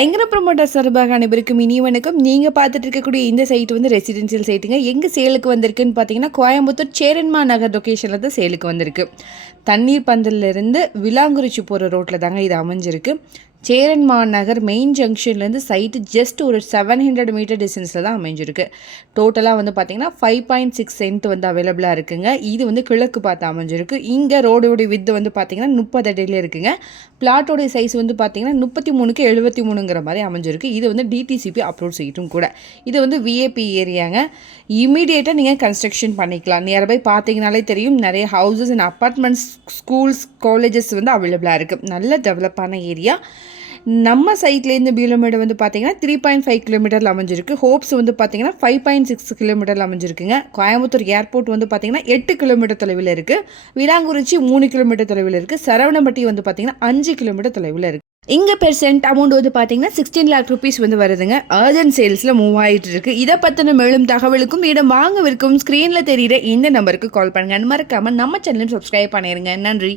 ஐங்கர promoter சார்பாக அனைவருக்கும் இனி வணக்கம். நீங்கள் பார்த்துட்டு இருக்கக்கூடிய இந்த சைட் வந்து ரெசிடென்ஷியல் சைட்டுங்க. எங்கே சேலுக்கு வந்திருக்குன்னு பார்த்தீங்கன்னா கோயம்புத்தூர் சேரன்மா நகர் லொக்கேஷனில் தான் சேலுக்கு வந்திருக்கு. தண்ணீர் பந்தல்லேருந்து விலாங்குறிச்சி போகிற ரோட்டில் தாங்க இது அமைஞ்சிருக்கு. சேரன்மா நகர் மெயின் ஜங்ஷன்லேருந்து சைட்டு ஜஸ்ட் ஒரு 700 மீட்டர் டிஸ்டன்ஸில் தான் அமைஞ்சிருக்கு. டோட்டலாக வந்து பார்த்திங்கன்னா 5.6 சென்ட் வந்து அவைலபிளாக இருக்குங்க. இது வந்து கிழக்கு பார்த்து அமைஞ்சிருக்கு. இங்கே ரோடோடைய வித்து வந்து பார்த்திங்கன்னா 30 அடியில் இருக்குங்க. பிளாட்டோடைய சைஸ் வந்து பார்த்திங்கன்னா 33க்கு 73ங்கிற மாதிரி அமைஞ்சிருக்கு. இது வந்து டிடிசிபி அப்ரூவ் சைட்டும் கூட. இது வந்து விஏபி ஏரியாங்க. இமீடியேட்டாக நீங்கள் கன்ஸ்ட்ரக்ஷன் பண்ணிக்கலாம். நியர்பை பார்த்தீங்கனாலே தெரியும், நிறைய houses and apartments, schools, colleges வந்து அவைலபிளாக இருக்குது. நல்ல டெவலப்பான ஏரியா. நம்ம சைட்லேருந்து பீலமேடு வந்து பார்த்தீங்கன்னா 3.5 கிலோமீட்டரில் அமைஞ்சிருக்கு. ஹோப்ஸ் வந்து பார்த்தீங்கன்னா 5.6 கிலோமீட்டரில் அமைஞ்சிருக்குங்க. கோயம்புத்தூர் ஏர்போர்ட் வந்து பார்த்தீங்கன்னா 8 கிலோமீட்டர் தொலைவில் இருக்குது. விலாங்குறிச்சி 3 கிலோமீட்டர் தொலைவில் இருக்குது. சரவணம்பட்டி வந்து பார்த்தீங்கன்னா 5 கிலோமீட்டர் தொலைவில் இருக்குது. இங்கே பெர்சென்ட் அமௌண்ட் வந்து பார்த்தீங்கன்னா 16 lakh rupees வந்து வருதுங்க. அர்ஜென்ட் சேல்ஸில் மூவ் ஆகிட்டு இருக்கு. இதை பற்றின மேலும் தகவலுக்கும் இடம் வாங்கவிருக்கும் ஸ்க்ரீனில் தெரிகிற இந்த நம்பருக்கு கால் பண்ணுங்கள். மறக்காமல் நம்ம சேனலும் சப்ஸ்கிரைப் பண்ணிடுங்க. நன்றி.